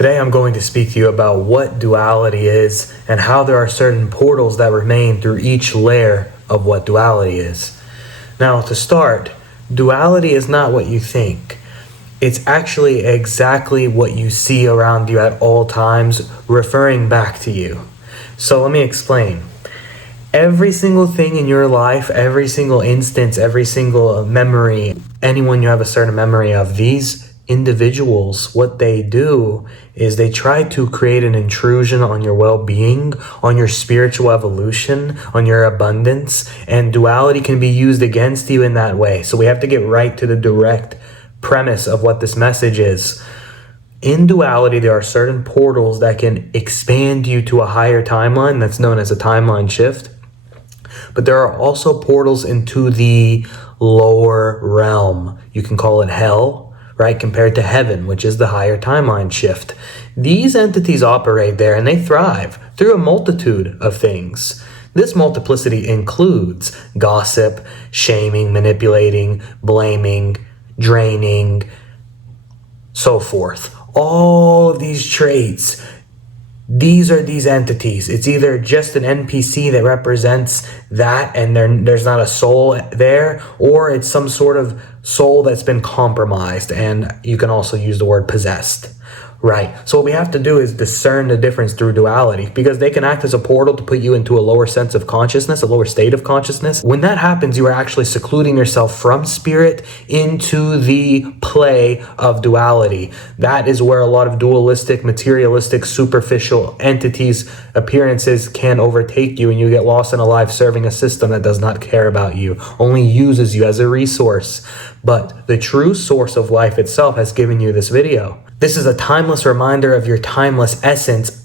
Today I'm going to speak to you about what duality is and how there are certain portals that remain through each layer of what duality is. Now, to start, duality is not what you think. It's actually exactly what you see around you at all times, referring back to you. So let me explain. Every single thing in your life, every single instance, every single memory, anyone you have a certain memory of, these individuals, what they do is they try to create an intrusion on your well-being, on your spiritual evolution, on your abundance, and duality can be used against you in that way. So we have to get right to the direct premise of what this message is. In duality, there are certain portals that can expand you to a higher timeline that's known as a timeline shift. But there are also portals into the lower realm. You can call it hell, right, compared to heaven, which is the higher timeline shift. These entities operate there and they thrive through a multitude of things. This multiplicity includes gossip, shaming, manipulating, blaming, draining, so forth. All of these traits, these are these entities. It's either just an NPC that represents that and there's not a soul there, or it's some sort of soul that's been compromised, and you can also use the word possessed. Right. So what we have to do is discern the difference through duality, because they can act as a portal to put you into a lower sense of consciousness, a lower state of consciousness. When that happens, you are actually secluding yourself from spirit into the play of duality. That is where a lot of dualistic, materialistic, superficial entities, appearances can overtake you, and you get lost in a life serving a system that does not care about you, only uses you as a resource. But the true source of life itself has given you this video. This is a timeless reminder of your timeless essence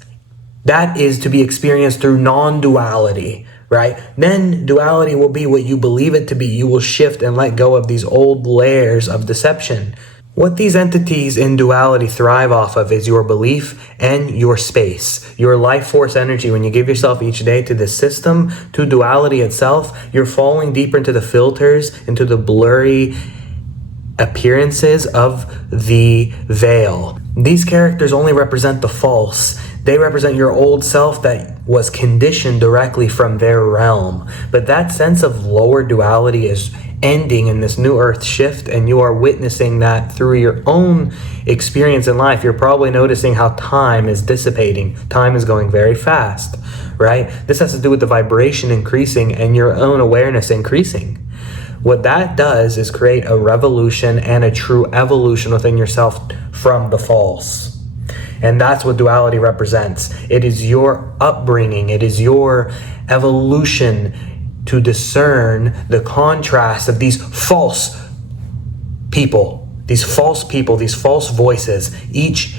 that is to be experienced through non-duality, right? Then duality will be what you believe it to be. You will shift and let go of these old layers of deception. What these entities in duality thrive off of is your belief and your space, your life force energy. When you give yourself each day to this system, to duality itself, you're falling deeper into the filters, into the blurry appearances of the veil. These characters only represent the false. They represent your old self that was conditioned directly from their realm. But that sense of lower duality is ending in this new earth shift, and you are witnessing that through your own experience in life. You're probably noticing how time is dissipating. Time is going very fast, right? This has to do with the vibration increasing and your own awareness increasing. What that does is create a revolution and a true evolution within yourself from the false. And that's what duality represents. It is your upbringing. It is your evolution to discern the contrast of these false people, these false voices. Each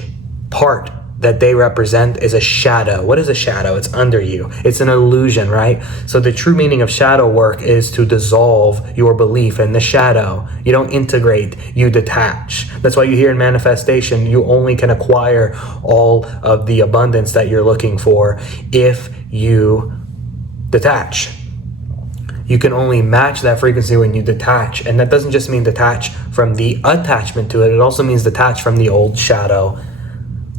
part that they represent is a shadow. What is a shadow? It's under you. It's an illusion, right? So the true meaning of shadow work is to dissolve your belief in the shadow. You don't integrate, you detach. That's why you hear in manifestation, you only can acquire all of the abundance that you're looking for if you detach. You can only match that frequency when you detach. And that doesn't just mean detach from the attachment to it. It also means detach from the old shadow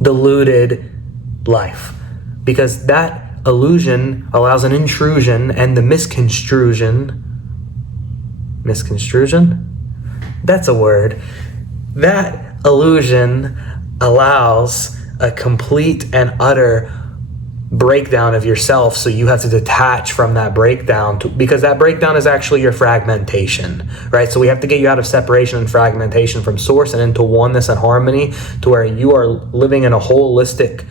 deluded life, because that illusion allows an intrusion, and the misconstrusion, that's a word, that illusion allows a complete and utter breakdown of yourself. So you have to detach from that breakdown because that breakdown is actually your fragmentation, right? So we have to get you out of separation and fragmentation from source and into oneness and harmony, to where you are living in a holistic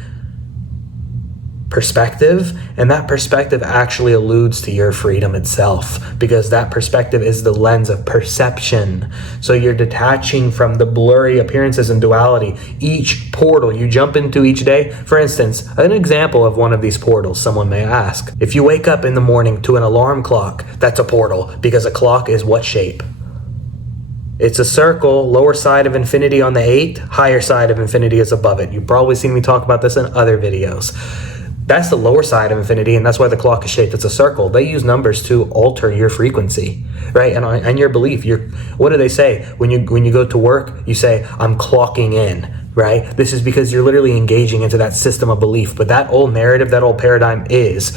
perspective, and that perspective actually alludes to your freedom itself, because that perspective is the lens of perception. So you're detaching from the blurry appearances and duality. Each portal you jump into each day, for instance, an example of one of these portals, someone may ask, if you wake up in the morning to an alarm clock, that's a portal, because a clock is what shape? It's a circle, lower side of infinity on the 8, higher side of infinity is above it. You've probably seen me talk about this in other videos. That's the lower side of infinity, and that's why the clock is shaped. It's a circle. They use numbers to alter your frequency, right? And your belief. What do they say when you go to work? You say, "I'm clocking in," right? This is because you're literally engaging into that system of belief. But that old narrative, that old paradigm is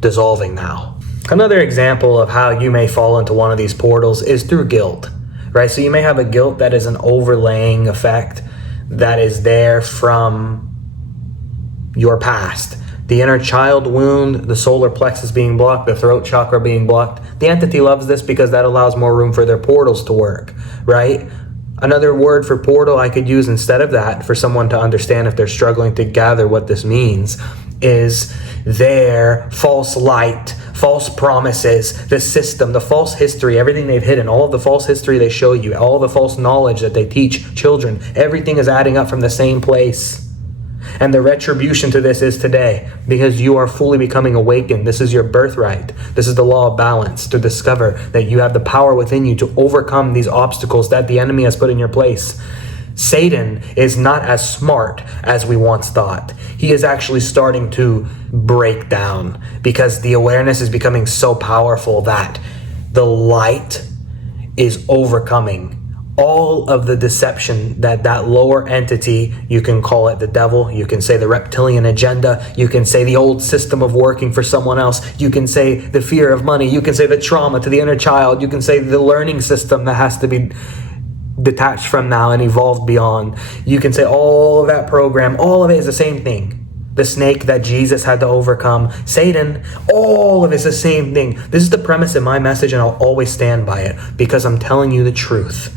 dissolving now. Another example of how you may fall into one of these portals is through guilt, right? So you may have a guilt that is an overlaying effect that is there from your past. The inner child wound, the solar plexus being blocked, the throat chakra being blocked. The entity loves this because that allows more room for their portals to work, right? Another word for portal I could use instead of that for someone to understand if they're struggling to gather what this means is their false light, false promises, the system, the false history, everything they've hidden, all of the false history they show you, all the false knowledge that they teach children, everything is adding up from the same place. And the retribution to this is today, because you are fully becoming awakened. This is your birthright. This is the law of balance, to discover that you have the power within you to overcome these obstacles that the enemy has put in your place. Satan is not as smart as we once thought. He is actually starting to break down because the awareness is becoming so powerful that the light is overcoming all of the deception that lower entity, you can call it the devil, you can say the reptilian agenda, you can say the old system of working for someone else, you can say the fear of money, you can say the trauma to the inner child, you can say the learning system that has to be detached from now and evolved beyond. You can say all of that program, all of it is the same thing. The snake that Jesus had to overcome, Satan, all of it's the same thing. This is the premise in my message, and I'll always stand by it because I'm telling you the truth.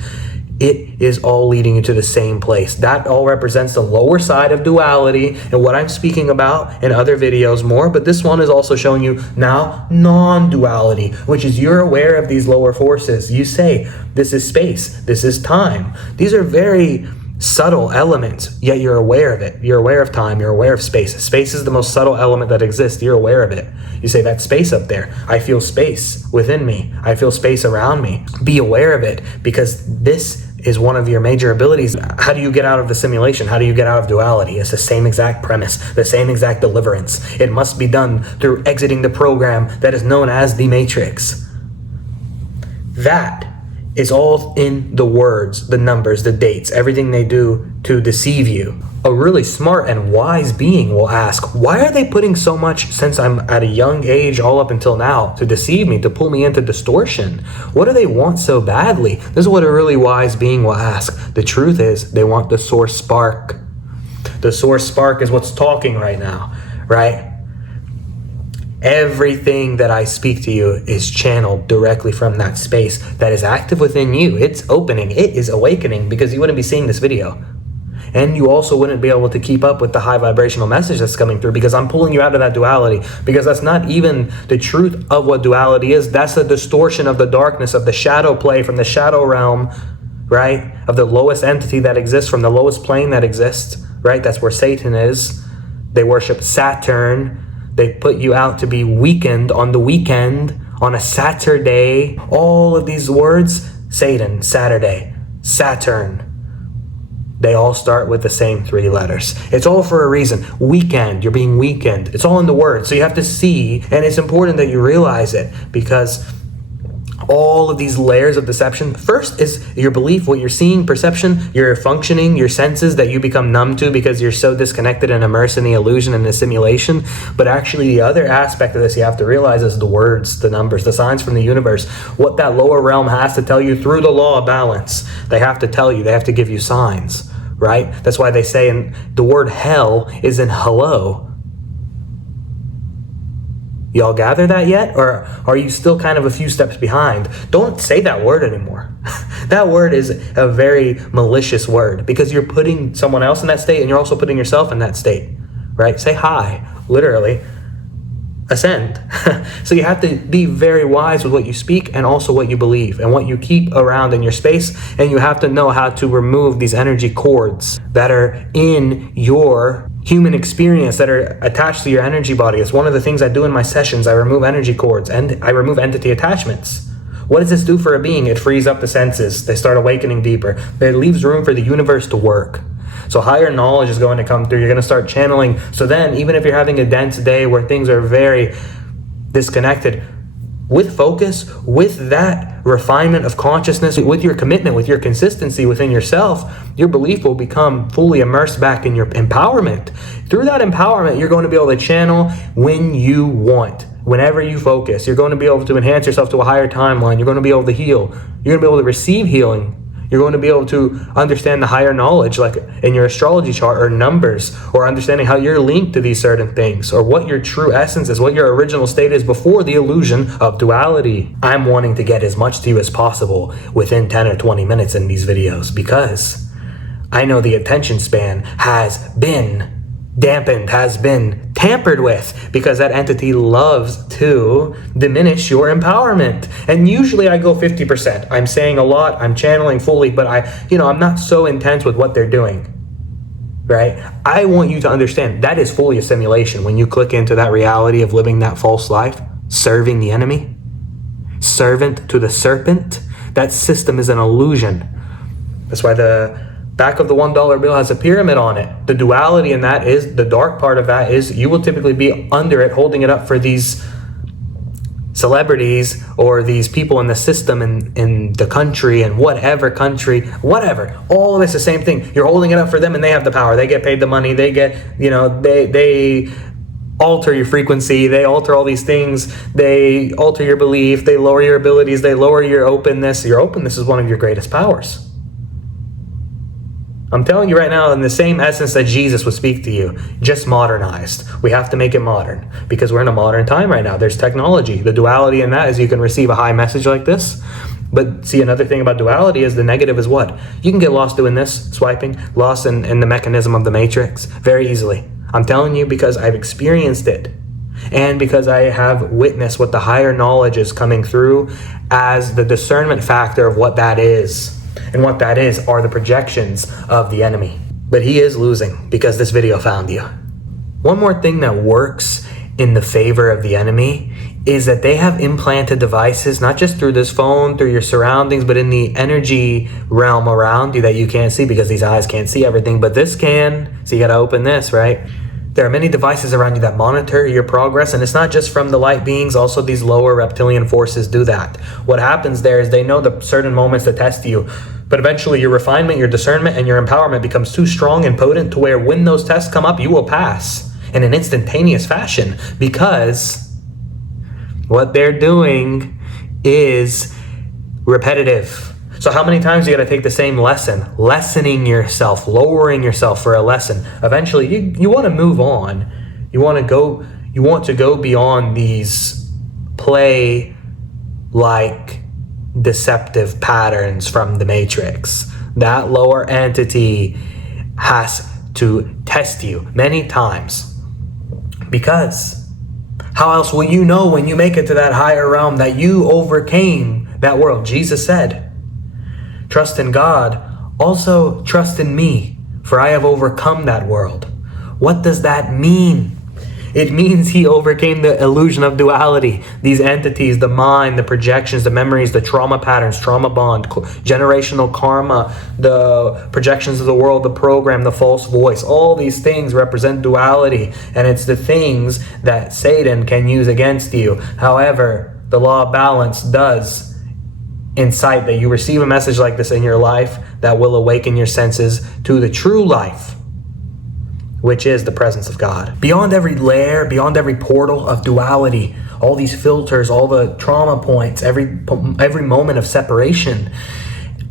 It is all leading you to the same place. That all represents the lower side of duality and what I'm speaking about in other videos more. But this one is also showing you now non-duality, which is you're aware of these lower forces. You say, this is space, this is time. These are very subtle elements, yet you're aware of it. You're aware of time, you're aware of space. Space is the most subtle element that exists. You're aware of it. You say, that space up there. I feel space within me. I feel space around me. Be aware of it, because this is one of your major abilities. How do you get out of the simulation? How do you get out of duality? It's the same exact premise, the same exact deliverance. It must be done through exiting the program that is known as the Matrix. That is all in the words, the numbers, the dates, everything they do to deceive you. A really smart and wise being will ask, why are they putting so much, since I'm at a young age all up until now, to deceive me, to pull me into distortion? What do they want so badly? This is what a really wise being will ask. The truth is, they want the source spark. The source spark is what's talking right now, right? Everything that I speak to you is channeled directly from that space that is active within you. It's opening, it is awakening, because you wouldn't be seeing this video. And you also wouldn't be able to keep up with the high vibrational message that's coming through, because I'm pulling you out of that duality, because that's not even the truth of what duality is. That's the distortion of the darkness, of the shadow play from the shadow realm, right? Of the lowest entity that exists, from the lowest plane that exists, right? That's where Satan is. They worship Saturn. They put you out to be weakened on the weekend, on a Saturday. All of these words, Satan, Saturday, Saturn, they all start with the same three letters. It's all for a reason. Weekend, you're being weakened. It's all in the word. So you have to see, and it's important that you realize it, because all of these layers of deception, first is your belief, what you're seeing, perception, your functioning, your senses that you become numb to because you're so disconnected and immersed in the illusion and the simulation. But actually the other aspect of this you have to realize is the words, the numbers, the signs from the universe, what that lower realm has to tell you through the law of balance. They have to tell you, they have to give you signs, right? That's why they say in the word hell is in hello. Y'all gather that yet? Or are you still kind of a few steps behind? Don't say that word anymore. That word is a very malicious word, because you're putting someone else in that state and you're also putting yourself in that state, right? Say hi, literally. Ascend. So you have to be very wise with what you speak and also what you believe and what you keep around in your space. And you have to know how to remove these energy cords that are in your human experience, that are attached to your energy body. It's one of the things I do in my sessions. I remove energy cords and I remove entity attachments. What does this do for a being? It frees up the senses. They start awakening deeper. It leaves room for the universe to work. So higher knowledge is going to come through. You're going to start channeling. So then, even if you're having a dense day where things are very disconnected, with focus, with that refinement of consciousness, with your commitment, with your consistency within yourself, your belief will become fully immersed back in your empowerment. Through that empowerment, you're going to be able to channel when you want. Whenever you focus, you're going to be able to enhance yourself to a higher timeline. You're going to be able to heal. You're going to be able to receive healing. You're going to be able to understand the higher knowledge, like in your astrology chart, or numbers, or understanding how you're linked to these certain things, or what your true essence is, what your original state is before the illusion of duality. I'm wanting to get as much to you as possible within 10 or 20 minutes in these videos, because I know the attention span has been dampened, has been tampered with, because that entity loves to diminish your empowerment. And usually I go 50%. I'm saying a lot, I'm channeling fully, but I'm not so intense with what they're doing, right? I want you to understand that is fully a simulation. When you click into that reality of living that false life, serving the enemy, servant to the serpent, that system is an illusion. That's why the back of the $1 bill has a pyramid on it. The duality in that is, the dark part of that is, you will typically be under it, holding it up for these celebrities or these people in the system in the country, and whatever country, whatever. All of it's the same thing. You're holding it up for them, and they have the power. They get paid the money. They get, they alter your frequency. They alter all these things. They alter your belief. They lower your abilities. They lower your openness. Your openness is one of your greatest powers. I'm telling you right now, in the same essence that Jesus would speak to you, just modernized. We have to make it modern, because we're in a modern time right now. There's technology. The duality in that is you can receive a high message like this. But see, another thing about duality is the negative is what? You can get lost doing this, swiping, lost in the mechanism of the matrix very easily. I'm telling you, because I've experienced it. And because I have witnessed what the higher knowledge is coming through as the discernment factor of what that is. And what that is are the projections of the enemy. But he is losing, because this video found you. One more thing that works in the favor of the enemy is that they have implanted devices, not just through this phone, through your surroundings, but in the energy realm around you that you can't see, because these eyes can't see everything, but this can. So you got to open this, right? There are many devices around you that monitor your progress, and it's not just from the light beings. Also, these lower reptilian forces do that. What happens there is they know the certain moments to test you, but eventually your refinement, your discernment, and your empowerment becomes too strong and potent to where when those tests come up, you will pass in an instantaneous fashion, because what they're doing is repetitive. So how many times you got to take the same lesson, lessening yourself, lowering yourself for a lesson? Eventually, you want to move on. You want to go beyond these play-like deceptive patterns from the matrix. That lower entity has to test you many times, because how else will you know when you make it to that higher realm that you overcame that world? Jesus said, trust in God, also trust in me, for I have overcome that world. What does that mean? It means he overcame the illusion of duality. These entities, the mind, the projections, the memories, the trauma patterns, trauma bond, generational karma, the projections of the world, the program, the false voice. All these things represent duality, and it's the things that Satan can use against you. However, the law of balance does incite that you receive a message like this in your life that will awaken your senses to the true life, which is the presence of God. Beyond every layer, beyond every portal of duality, all these filters, all the trauma points, every moment of separation,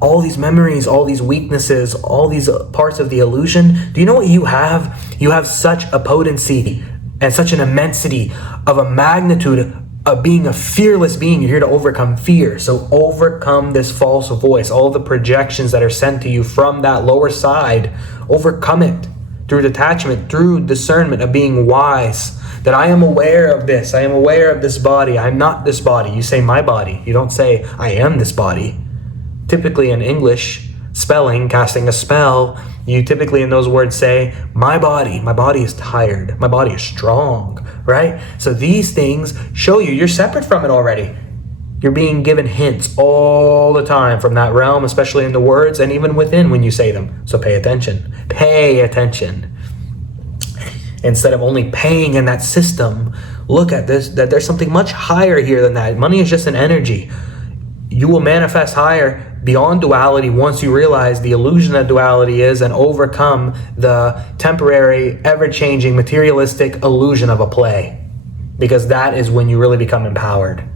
all these memories, all these weaknesses, all these parts of the illusion. Do you know what you have? You have such a potency and such an immensity of a magnitude of being a fearless being. You're here to overcome fear. So overcome this false voice, all the projections that are sent to you from that lower side. Overcome it through detachment, through discernment of being wise. That I am aware of this. I am aware of this body. I'm not this body. You say my body. You don't say I am this body. Typically in English spelling, casting a spell, you typically in those words say my body. My body is tired. My body is strong, right? So these things show you're separate from it already. You're being given hints all the time from that realm, especially in the words and even within when you say them. So pay attention. Pay attention. Instead of only paying in that system, look at this, that there's something much higher here than that. Money is just an energy. You will manifest higher beyond duality once you realize the illusion that duality is and overcome the temporary, ever-changing, materialistic illusion of a play. Because that is when you really become empowered.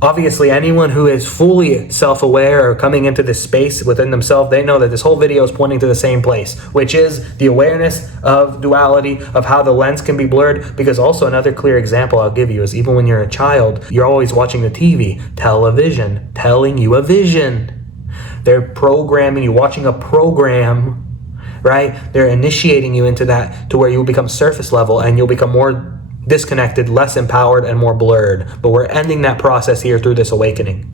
Obviously, anyone who is fully self-aware or coming into this space within themselves, they know that this whole video is pointing to the same place, which is the awareness of duality, of how the lens can be blurred. Because also another clear example I'll give you is even when you're a child, you're always watching the TV, television, telling you a vision. They're programming you, watching a program, right? They're initiating you into that to where you will become surface level and you'll become more disconnected, less empowered, and more blurred. But we're ending that process here through this awakening.